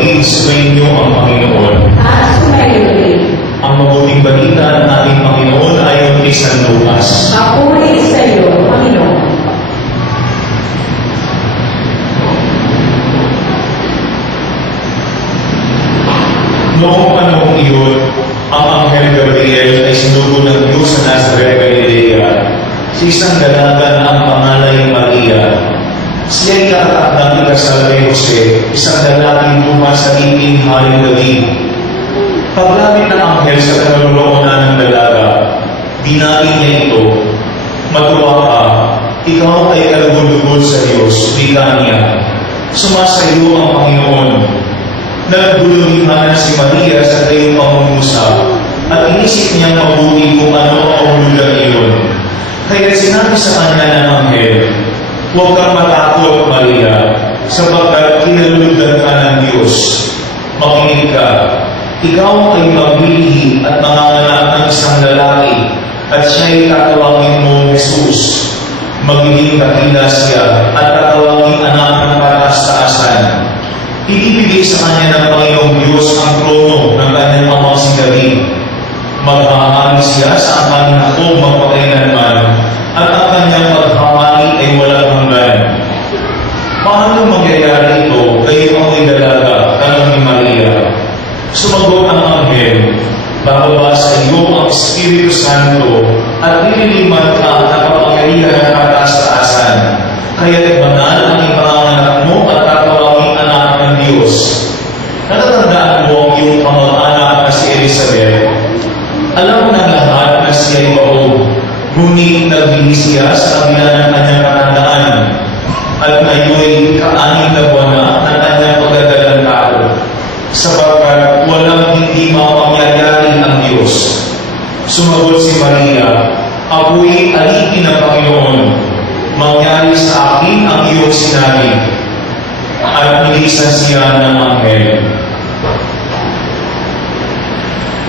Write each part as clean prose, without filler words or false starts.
Sumainyo ang Panginoon. At sumayo rin. Ang mabuting balita ng ating Panginoon ayon kay San Lucas. Papuri sa iyo, Panginoon. Noong panahong iyon, ang Anghel Gabriel ay sinugo ng Diyos sa Nazaret, Galilea, sa isang dalaga na ang pangalan ay Maria. Siya ay katatakdang ikasal kay Jose, isang lalaking luma sa iting Haring David. Paglapit ng anghel sa kaluloonan ng dalaga, dinaing niya ito, "Matuwa ka, ikaw ay kalugod-lugod sa Diyos," wika niya. "Sumasayo ang Panginoon." Nagbulungihan si Maria sa kayong pangungusap at inisip niyang mabuti kung ano ang kahulugan iyon. Kaya sinabi sa kanya ng anghel, "Huwag kang matakot, Maria, sapagkat kinalulugdan ka ng Diyos. Makinig ka, ikaw ay maglilihi at manganganak ng isang lalaki, at siya'y tatawagin mo Jesus. Magiging dakila siya at tatawagin anak ng kataas-taasan. Ibibigay sa kanya ng Panginoong Diyos ang trono ng kanyang amang si David. Maghahari siya sa kanyang akong magpakailanman, at ang kanyang paghahari ay walang hanggan." "Paano mangyayari ito, kayo ako'y dalaga?" tanong ni Maria. Sumagot ang anghel, "Bababa sa iyo ang Espiritu Santo, at nililiman ka ng kapangyarihan ng kataas-taasan. Kaya't banal ang ipanganganak mo at tatawagin anak ng Diyos. Natatandaan mo ang iyong kamag-anak na si Elizabeth. Alam ng lahat na siya'y baog, ngunit nagbihis siya sa kabila ng kanyang katandaan, at ngayon'y ka-anim na buwan na ng kanyang pagdadalang tao, sapagkat walang hindi makapangyayari ang Diyos." Sumagot si Maria, "Ako'y alipin ng Panginoon. Mangyari sa akin ang iyong sinabi." At nilisan siya ng anghel.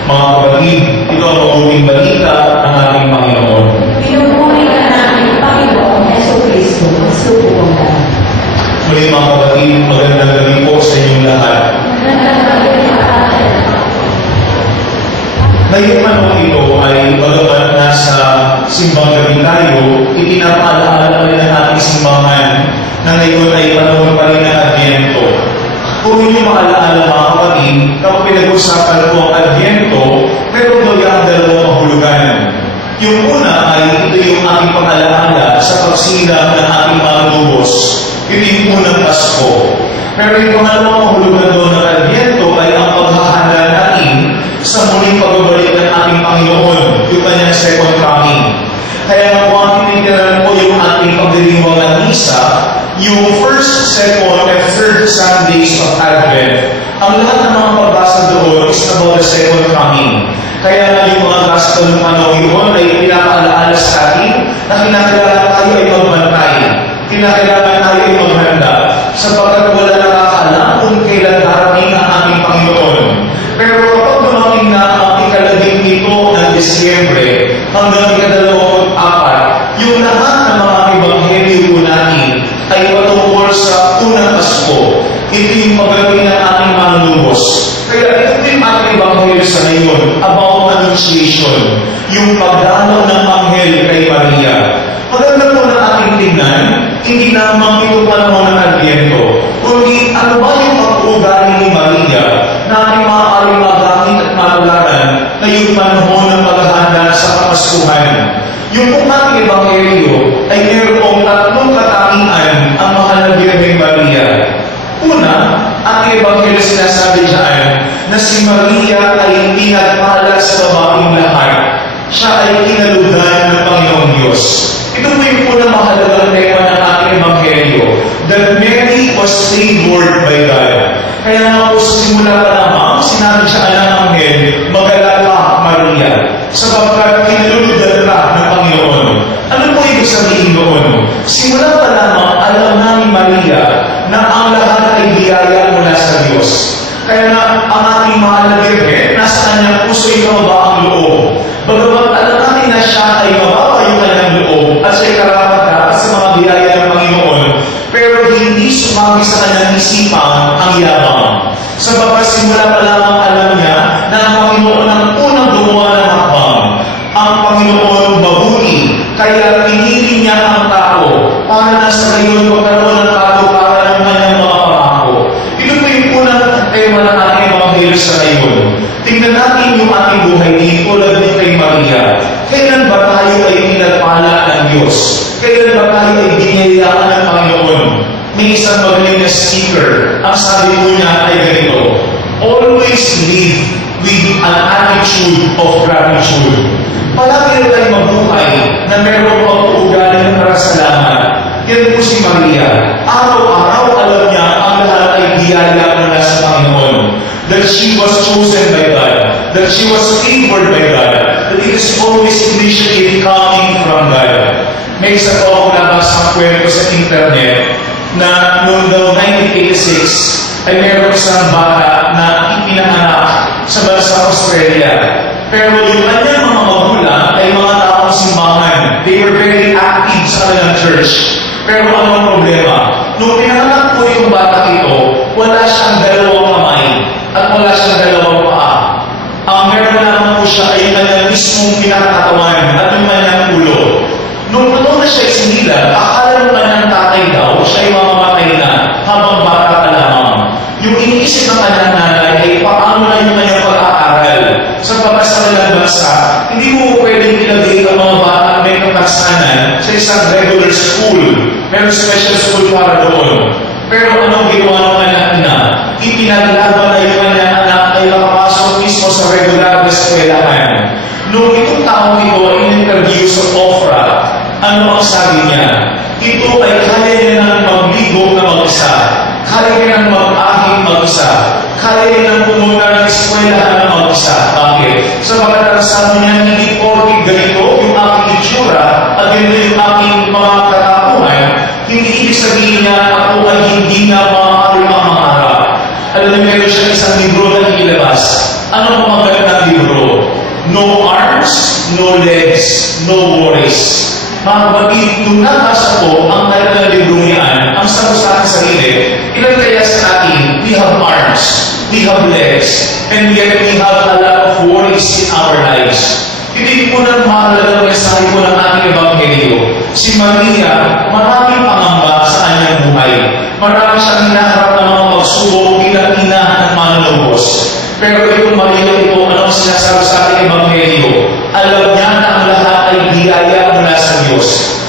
Mga kapatid, ito ang mabuting balita ng ating Panginoon. Pinupuri ka namin, Panginoon Jesucristo, suko ka. Muli mga kapatid, magandang gabi po sa inyong lahat. Ngayong panahon ito ay bagamat nasa simbang gabi tayo, ipinapaalaala rin ang ating simbahan na ngayon ay panahon pa rin ng Adviento. Kung inyo maalaala mga kapatid, kapag pinag-usapan ko ang Adviento, meron daw yung dalawang mahulugan. Yung una ay ito yung ating pag-alaala sa pagsilang ng ating mga lubos. Ito yung unang Pasko. Pero yung pangalawang mahulugan doon ng Adviento ay ang paghahanda natin sa muling pagbabalik ng ating Panginoon, yung kanyang second coming. Kaya kung ang tinitirahan po yung ating pagdiriwang ng misa, yung first, second, and third Sundays of Advent, ang lahat ng mga pagbasa doon is about the second coming. Kaya nga yung mga gospel ng panahon yun ay pinakaalaala sa atin na kinakailangan tayo ay magbantay. Kinakailangan tayo ay maghanda, sapagkat wala nakakaalam kung kailan darating ang ating Panginoon. Pero kapag dumating na ang ika-12 ng Disyembre hanggang ika-24, yung lahat ng mga ebanghelyo po natin ay patungkol sa unang Pasko. Ito yung pagdating ng ating mga lubos. Kaya ito yung ating ebanghelyo sa ngayon about Annunciation, yung pagdalaw ng anghel kay Maria. Maganda po na ating tingnan, hindi lamang ito panahon ng Adviento, kundi ano ba yung pag-uugali ni Maria na ating maaaring magamit at matularan na yung panahon ng paghahanda sa Kapaskuhan. Yung pong ating ebanghelyo ay mayroong tatlong katangian ang mahal na Birheng Maria. Una, ating ebanghelyo sinasabi dyan na si Maria ay pinagpala sa babaeng lahat. Siya ay kinalugdan ng Panginoong Diyos. Ito po yung unang mahalagang tema ng ating ebanghelyo, that Mary was favored by God. Kaya nga po sa simula pa lamang, sinabi siya ng anghel, "Magalala ka, Maria, sapagkat kinalugdan ka ng Panginoon." Ano po ibig sabihin doon? Simula pa lamang, alam na ni Maria na ang lahat ay biyaya mula sa Diyos. Kaya nga, ang ating mahal na Birhen, nasa kanyang puso ay mababaang loob. Bagamat alam natin na siya ay mababa yung kanyang loob at siya'y karapat-dapat sa mga biyaya ng Panginoon, pero hindi sumagi sa kanyang isipan ang yabang. Sabagat simula pa lamang alam niya na ang Panginoon ang unang gumawa ng hakbang. Ang Panginoon mabuti, kaya pinili niya ang tao para na sa ngayon magkaroon ng tao para ng kanyang mga pangako. Ito po yung unang tema ng ating Ebanghelyo sa ngayon. Tingnan natin yung ating buhay din tulad ni kay Maria. Kailan ba tayo ay pinagpala ng Diyos? Kailan ba tayo ay biniyayaan ng Panginoon? May isang magaling na speaker. Ang sabi ko niya ay ganito, always live with an attitude of gratitude. Palagi na tayo mabuhay na mayroong pag-uugali ng karasalamat. Yan po si Maria. Araw-araw alam niya ang lahat ay biyaya mula sa Panginoon. That she was chosen by God. That she was favored by God. That it is always initiative coming from God. May isa po ako nabasang kwento sa internet na noong 1986 ay meron isang bata na ipinanganak sa bansang Australia. Pero yung kanyang mga magulang ay mga taong simbahan. They were very active sa kanilang church. Pero ano ang problema? Nung pinanganak po yung bata ito, wala siyang dalawang kamay at wala siyang dalawang paa. Ang meron lamang po siya ay yung kanyang mismong pinakatawan at yung kanyang ulo. Nung puno na siya isinilang, akala ng kanyang tatay daw, siya ay mamamatay na habang bata pa lamang. Yung iniisip ng kanyang nanay ay paano na yung kanyang pag-aaral. Sa pagkasalang bansa, hindi mo pwedeng ilagay ang mga bata may kapasanan sa isang regular school. Pero special school para doon. Pero anong ginawa ng kanyang ina? Ipinaglaban na yung kanyang anak ay makapasok mismo sa regular na eskwelahan. Noong itong taong ito ay in-interview sa Ofra, ano ang sabi niya? Ito ay kaya niya nang magligo na mag-isa. Kaya niya nang mag-ahing mag-isa. Kaya niya nang pumunta ng eskwelahan na mag-isa. Bakit? Sabagat ang sabi niya, hindi porkit ganito yung aking itsura at ganito yung aking mga katauhan, hindi ibig sabihin niya ako ay hindi na maaari mamangarap. Alam niyo, meron siya isang libro na ilabas. Ano ang magandang libro? No arms, no legs, no worries. Mga kapatid, nung nabasa ko ang kanyang libro niyan, ang sabi sa aking sarili, ilan kaya sa atin, we have arms, we have legs, and yet we have a lot of worries in our lives. Hindi po na mahalagang mensahe ko ng ating Ebanghelyo. Si Maria, maraming pangamba sa kanyang buhay. Marami siyang hinaharap ng mga pagsubok bilang ina ng manlulubos. Pero itong Maria ito, anong sinasabi sa ating Ebanghelyo? Alam niya na ang lahat ay biyaya mula sa Diyos.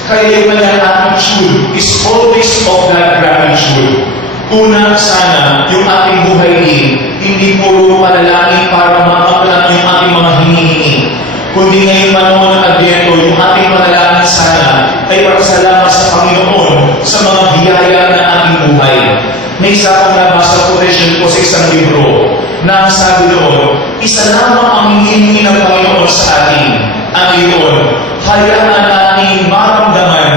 Kaya yung kanyang attitude is always of that gratitude. Una, sana, yung ating buhay din, hindi puro panalangin para makaplan yung ating mga hinihingi. Kundi ngayon panahon ng Advento, yung ating panalangin sana ay pagsalamat sa Panginoon sa mga biyaya ng ating buhay. May isa akong nabasa quotation ko sa isang libro na sabi doon, isa lamang ang hinihingi ng Panginoon sa atin. Ang iyon, hayaan natin maramdaman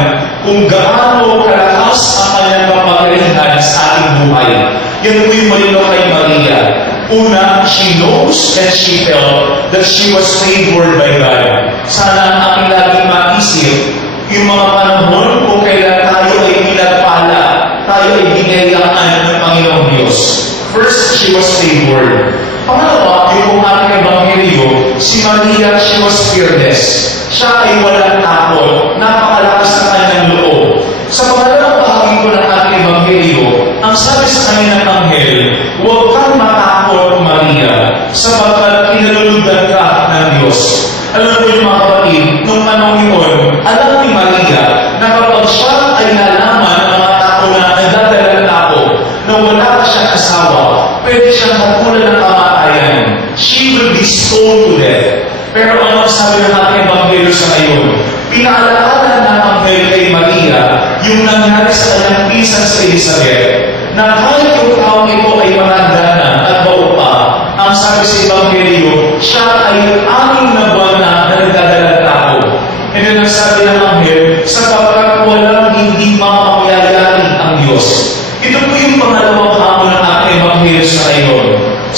kung gaano kalakas ang kanyang kapagalihan sa ating buhay. Yan po yung malino kay Maria. Una, she knows and she felt that she was favored by God. Sana ang ating laging maisip, yung mga panahon kung kailan tayo ay pinagpala, tayo ay binayaan ng Panginoong Diyos. First, she was favored. Pangalawa, yung ating Ebanghelyo, si Maria, she was fearless. Siya ay walang takot, napakalakas ng kanyang loob. Sa pangalawang bahagi ko ng ating Ebanghelyo, ang sabi sa kanyang anghel, huwag kang matakot, Maria, sapagkat pinaluludan ka ng Diyos. Alam ko yung mga kapatid, nung panahon yun, alam ni Maria na kapag siya ay nalaman ng mga tao na nagdadalang tao, na wala ka siyang asawa, pwede siyang mapulan ng kamatayan. She will be stoned to death. Pero ano ang sabi ng ating Ebanghelyo sa ngayon? Pinaalala ng anghel kay Maria yung nangyari sa kanyang pinsan sa Elizabeth, na kahit yung taong ito ay matanda na at bago pa, ang sabi sa Ebanghelyo, siya ay 6 na buwan na nagdadalang tao. And then ang sabi ng anghel, sapagkat walang hindi makapangyayari ang Diyos. Ito po yung pangalawang hamon ng ating Ebanghelyo sa ngayon.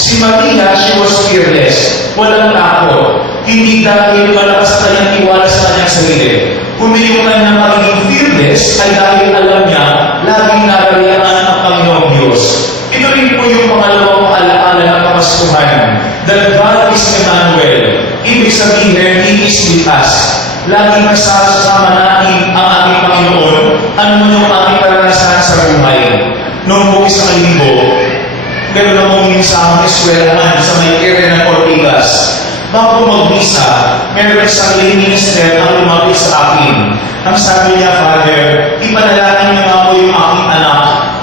Si Maria, she was fearless. Walang takot. Hindi dahil malakas sa kanyang tiwala sa kanyang sarili. Kundi yung kanyang magiging fearless ay dahil alam niya, laging narayaan ang Panginoong Diyos. Ito rin po yung pangalawang Kapaskuhan, that God is Emmanuel. Ibig sabihin, He is with us. Laging kasama natin ang ating Panginoon. Ano mo yung ating karanasan sa buhay? Noong po isang linggo, meron akong sa aming eskwelahan sa may area ng Ortigas. Bago mag-misa, meron isang lay minister ang lumapit sa akin. Ang sabi niya, Father, ipanalangin niyo nga po yung aking anak.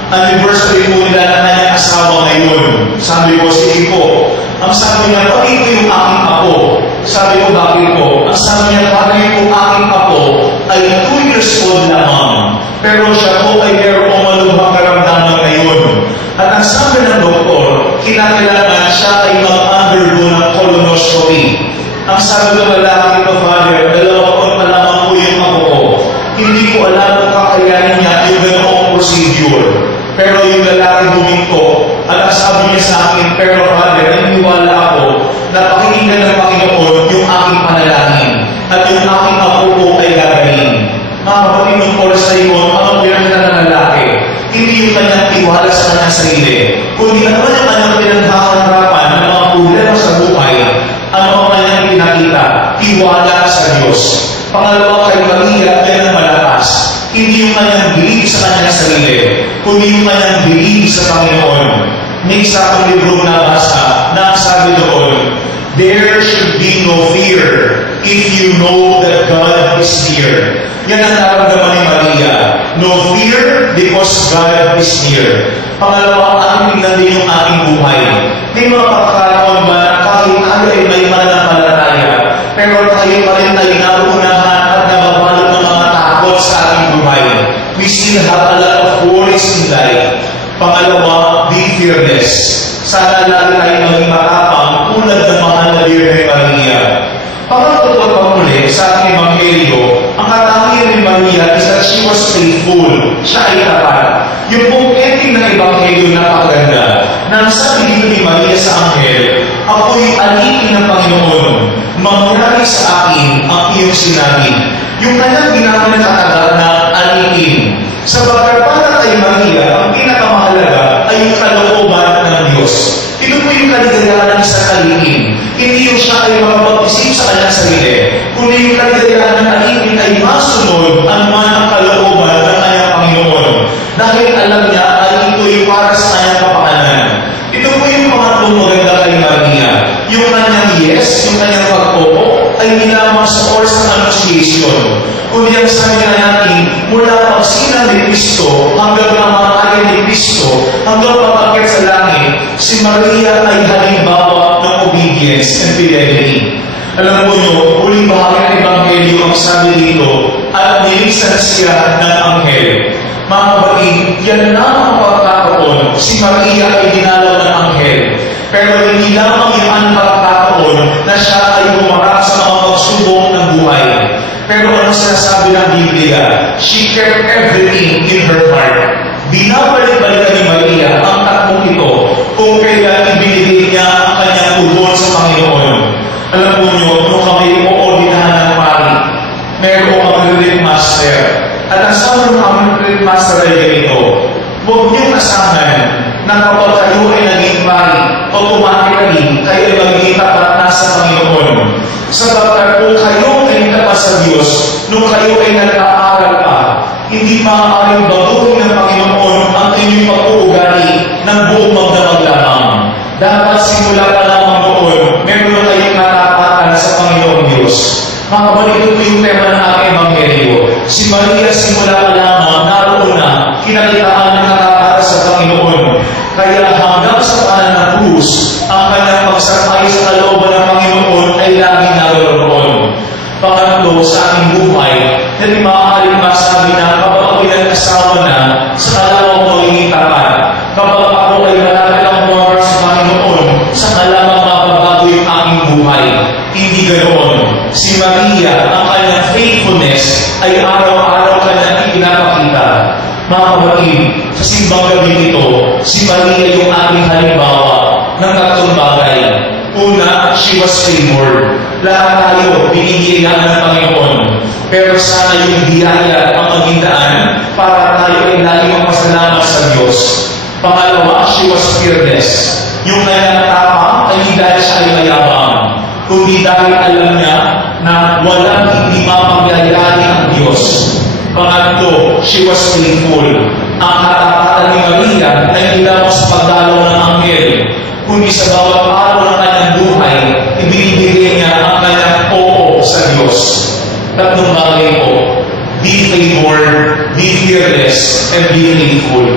Anniversary po nila na kanyang asawa ngayon. Sabi ko, sige po. Ang sabi niya, pati ko yung aking apo. Sabi ko, bakit po? Ang sabi niya, pati po aking apo ay 2 years old lamang. Pero siya po ay mayroong malubhang karamdaman ngayon. At ang sabi ng doktor, kinakailangan siya ay mag-undergo ng colonoscopy. Ang sabi ng lalaki ko, Father, 2 taon pa lamang po yung ako ko. Hindi ko alam kung kakayanin niya yung ganoong procedure. Pero yung lalaki huminto, at ang sabi niya sa akin, pero Father, naniniwala ako na pakinggan ng Panginoon yung aking panalangin at yung aking apo ko ay gagawin. Mga kapatid ng oras sa iyo, ang pinagdala ng lalaki, hindi yung kanyang tiwala sa kanyang sarili, kundi ano man yung kanyang pinaghaharapan ng mga problema sa buhay, ano ang kanyang pinakita, tiwala sa Diyos. Pangalawa kay Maria, yan ang malakas. Hindi yung kanyang bilib sa kanyang sarili, kundi yung kanyang bilib sa Panginoon. May isa akong libro na basa na sabi doon, there should be no fear if you know that God is here. Yan ang naramdaman ni Maria. No fear because God is here. Pangalawa, ating tingnan din yung ating buhay. May mga pagkakataon ba na kahit tayo ay may mananampalataya, pero tayo pa rin ay nauunahan at nababalot ng mga takot sa ating buhay. We still have a lot of worries in life. Pangalawa, be fearless. Sana lagi tayo maging matapang tulad ng mahal na Birhen Maria. Pangatlo pa muli sa ating Ebanghelyo, ang katangian ni Maria is that she was faithful. Siya ay tapat. Yung pong ending ng Ebanghelyo na paganda, nang sabi dito ni Maria sa anghel, ako'y alipin ng Panginoon, mangyari sa akin ang iyong sinabi. Yung kanyang ginamit na katagal na alipin. Sabagat para kay Maria, ang pinakamahalaga ay yung kalooban ng Diyos. Ito po yung kaligayahan sa alipin. Hindi yung siya ay makapag-isip sa kanyang sarili, kundi yung kaligayahan ng alipin ay masunod ang manang kalooban ng kanyang Panginoon. Dahil alam niya ay ito yung para sa kanyang kapakanan. Ito po yung pangatlong maganda kay Maria. Yung kanyang yes, yung kanyang pagpopo, ay hindi lamang sa oras ng Annunciation, kundi ang sabi na natin, mula pagsilang ni Kristo hanggang mamatayan ni Kristo, hanggang papakit sa langit, si Maria ay halimbawa ng obedience and fidelity. Alam mo nyo, uling bahagi ng Ebanghelyo ang sabi dito, at nilisan siya ng anghel. Mga kapatid, yan lamang pagkakataon, si Maria ay dinalaw ng anghel. Pero hindi lamang yan ang pagkakataon na siya ay bumarap sa mga pagsubok ng buhay. Pero ano sinasabi ng Biblia? She kept everything in her heart. Binabalik-balikan ni Maria ang tatlong ito kung kailan ibinigay niya ang kanyang tugon sa Panginoon. Alam mo nyo, nung kami uordinahan ng pari, meron kami ring master. At ang sabi ng aming ring master ay ganito, huwag niyong asahan na kapag kayo ay naging pari, automatically kayo ay magiging tapat na sa Panginoon. Sapagkat kung kayo ay tapat sa Diyos, nung kayo ay nag-aaral pa, hindi maaaring baguhin ng Panginoon ang inyong pag-uugali ng buong magdamag lamang. Dapat simula pa lamang noon, meron na kayong katapatan sa Panginoon Diyos. Mga kapatid, ito po yung tema ng aking Ebanghelyo. Si Maria simula pa lamang, naroon na, kinakitaan ng katapatan sa Panginoon. Kaya hanggang sa paanan ng krus, ang kanyang pagsakay sa kalooban ng Panginoon ay laging naroon. Pangatlo, sa ating buhay, na di maaaring masabi na kapag ako nag-asawa na, sa kalawang magiging tapat. Kapag ako ay malapit ang buwan sa Panginoon, sa kalawang mababago yung aking buhay. Hindi ganoon. Si Maria, ang kanyang faithfulness ay araw-araw kanyang ipinapakita. Mga kapatid, sa simbang gabi nito, si Maria yung ating halimbawa ng tatlong bagay. Una, she was favored. Lahat tayo, binigyan ng Panginoon. Pero sana yung biyaya ang maging daan para tayo ay lagi magpasalamat sa Diyos. Pangalawa, she was fearless. Yung kanyang tapang yabang, kundi dahil alam niya na walang hindi mapangyayari ang Diyos. Pangatlo, she was faithful. Ang katapatan ni Maria ay hindi lamang sa pagdalaw ng anghel, kundi sa bawat araw ng kanyang buhay, ibinibigay niya ang kanyang oo sa Diyos. Tatlong bagay po: be favored, be fearless, and be faithful.